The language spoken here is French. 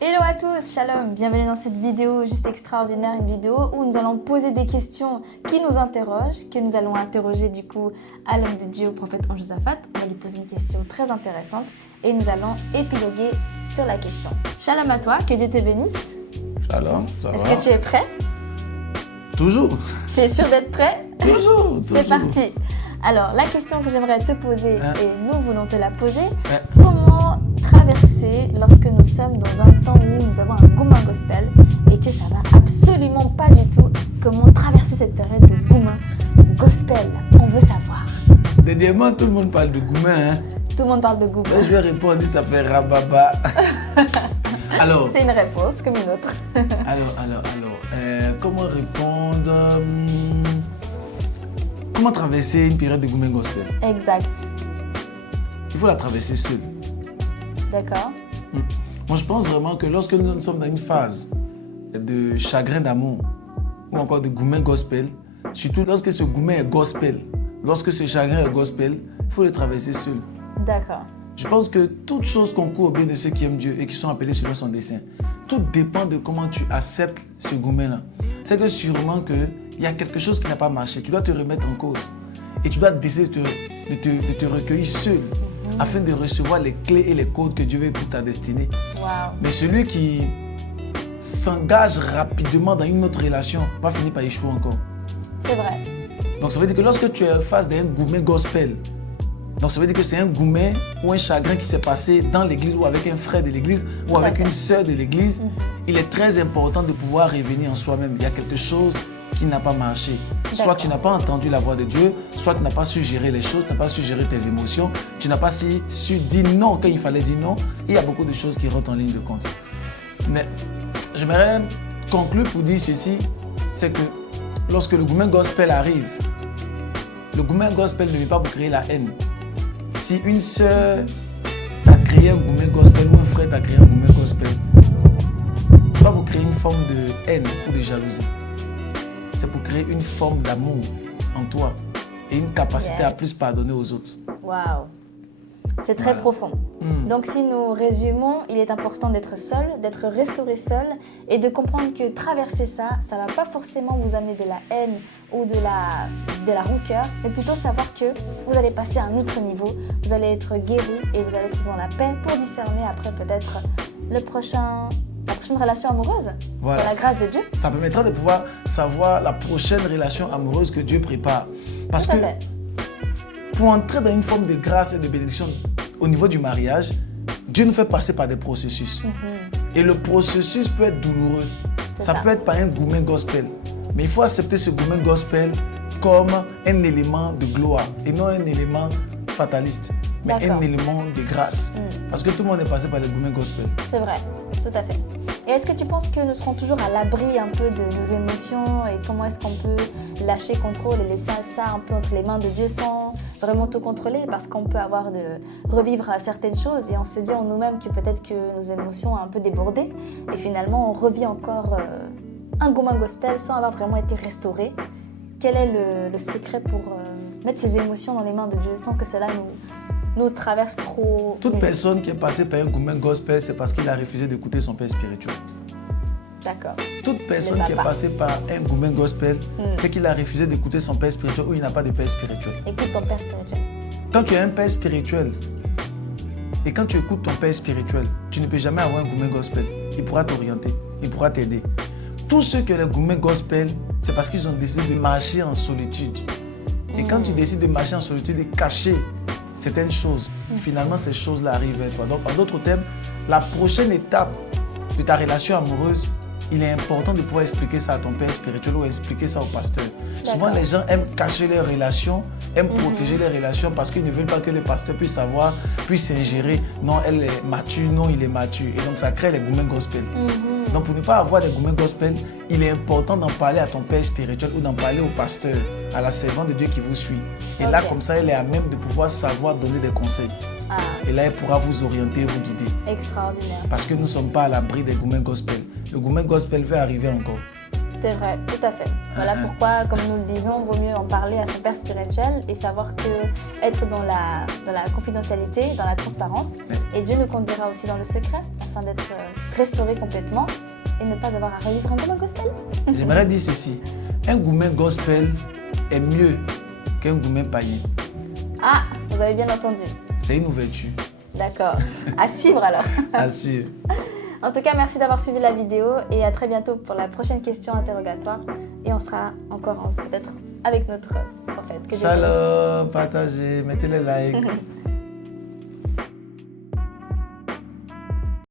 Hello à tous, shalom, bienvenue dans cette vidéo juste extraordinaire, une vidéo où nous allons poser des questions qui nous interrogent, que nous allons interroger du coup à l'homme de Dieu, au prophète Josaphat. On va lui poser une question très intéressante et nous allons épiloguer sur la question. Shalom à toi, que Dieu te bénisse. Shalom, ça va? Est-ce que tu es prêt? Toujours. Tu es sûr d'être prêt? Toujours. C'est parti. Alors, la question que j'aimerais te poser, et nous voulons te la poser, Hein? comment traverser lorsque nous sommes dans un temps où nous avons un Gouma Gospel et que ça va absolument pas du tout, comment traverser cette période de Gouma Gospel? On veut savoir. Dernièrement, tout le monde parle de Goumen. Hein? Tout le monde parle de Gouma. Je vais répondre, ça fait rababa. Alors, C'est une réponse comme une autre. comment répondre Comment traverser une période de Goumen Gospel? Exact. Il faut la traverser seul. D'accord. Moi, je pense vraiment que lorsque nous sommes dans une phase de chagrin d'amour ou encore de Goumen Gospel, surtout lorsque ce Goumen est Gospel, lorsque ce chagrin est Gospel, il faut le traverser seul. D'accord. Je pense que toute chose concourt au bien de ceux qui aiment Dieu et qui sont appelés selon son dessein. Tout dépend de comment tu acceptes ce Goumen-là. C'est que sûrement qu'il y a quelque chose qui n'a pas marché. Tu dois te remettre en cause. Et tu dois décider de te recueillir seul afin de recevoir les clés et les codes que Dieu veut pour ta destinée. Wow. Mais celui qui s'engage rapidement dans une autre relation va finir par échouer encore. C'est vrai. Donc ça veut dire que lorsque tu es en face d'un Goumen Gospel, donc ça veut dire que c'est un Goumen ou un chagrin qui s'est passé dans l'église ou avec un frère de l'église ou avec une sœur de l'église, il est très important de pouvoir revenir en soi-même. Il y a quelque chose qui n'a pas marché. Soit tu n'as pas entendu la voix de Dieu, soit tu n'as pas su gérer les choses, tu n'as pas su gérer tes émotions, tu n'as pas su dire non quand il fallait dire non. Il y a beaucoup de choses qui rentrent en ligne de compte. Mais j'aimerais conclure pour dire ceci, c'est que lorsque le Goumen Gospel arrive, le Goumen Gospel ne vient pas pour créer la haine. Si une sœur t'a créé un Goumen Gospel ou un frère t'a créé un Goumen Gospel, c'est pas pour créer une forme de haine ou de jalousie. C'est pour créer une forme d'amour en toi et une capacité à plus pardonner aux autres. Waouh. C'est très profond. Donc si nous résumons, il est important d'être seul, d'être restauré seul et de comprendre que traverser ça, ça ne va pas forcément vous amener de la haine ou de la rancœur, mais plutôt savoir que vous allez passer à un autre niveau, vous allez être guéri et vous allez être dans la paix pour discerner après peut-être la prochaine relation amoureuse. Voilà. Par la grâce de Dieu. Ça permettra de pouvoir savoir la prochaine relation amoureuse que Dieu prépare. Parce Tout à que fait. pour entrer dans une forme de grâce et de bénédiction au niveau du mariage, Dieu nous fait passer par des processus. Et le processus peut être douloureux. Ça peut être par un Goumen Gospel. Mais il faut accepter ce Goumen Gospel comme un élément de gloire et non un élément fataliste, mais un élément de grâce. Parce que tout le monde est passé par le Goumen Gospel. C'est vrai, tout à fait. Et est-ce que tu penses que nous serons toujours à l'abri un peu de nos émotions et comment est-ce qu'on peut lâcher contrôle et laisser ça un peu entre les mains de Dieu sans vraiment tout contrôler? Parce qu'on peut avoir de revivre certaines choses et on se dit en nous-mêmes que peut-être que nos émotions ont un peu débordé et finalement on revit encore un Goumen Gospel sans avoir vraiment été restauré. Quel est le secret pour mettre ses émotions dans les mains de Dieu sans que cela nous traverse trop? Toute personne qui est passée par un Goumen Gospel, c'est parce qu'il a refusé d'écouter son père spirituel. D'accord. Toute personne qui est passée par un Goumen Gospel, c'est qu'il a refusé d'écouter son père spirituel ou il n'a pas de père spirituel. Écoute ton père spirituel. Quand tu as un père spirituel et quand tu écoutes ton père spirituel, tu ne peux jamais avoir un Goumen Gospel. Il pourra t'orienter, il pourra t'aider. Tous ceux qui ont le Goumen Gospel, c'est parce qu'ils ont décidé de marcher en solitude. Et quand tu décides de marcher en solitude et cacher certaines choses, finalement ces choses-là arrivent à toi. Donc en d'autres termes, la prochaine étape de ta relation amoureuse, il est important de pouvoir expliquer ça à ton père spirituel ou expliquer ça au pasteur. Souvent les gens aiment cacher leurs relations, aiment protéger les relations parce qu'ils ne veulent pas que le pasteur puisse savoir, puisse ingérer. Non, elle est mature, non, il est mature. Et donc ça crée les Goumen Gospel. Donc pour ne pas avoir des Goumen Gospel, il est important d'en parler à ton père spirituel ou d'en parler au pasteur, à la servante de Dieu qui vous suit. Et là, comme ça, elle est à même de pouvoir savoir donner des conseils. Et là, elle pourra vous orienter et vous guider. Extraordinaire. Parce que nous ne sommes pas à l'abri des Goumen Gospel. Le Goumen Gospel va arriver encore. C'est vrai, tout à fait. Voilà pourquoi, comme nous le disons, vaut mieux en parler à son père spirituel et savoir que être dans la confidentialité, dans la transparence. Et Dieu nous conduira aussi dans le secret afin d'être restauré complètement et ne pas avoir à revivre un gourmet gospel. J'aimerais dire ceci. Un gourmet gospel est mieux qu'un gourmet païen. Ah, vous avez bien entendu. C'est une ouverture. D'accord. À suivre alors. À suivre. En tout cas, merci d'avoir suivi la vidéo et à très bientôt pour la prochaine question interrogatoire. Et on sera encore peut-être avec notre prophète. Shalom, partagez, mettez les likes.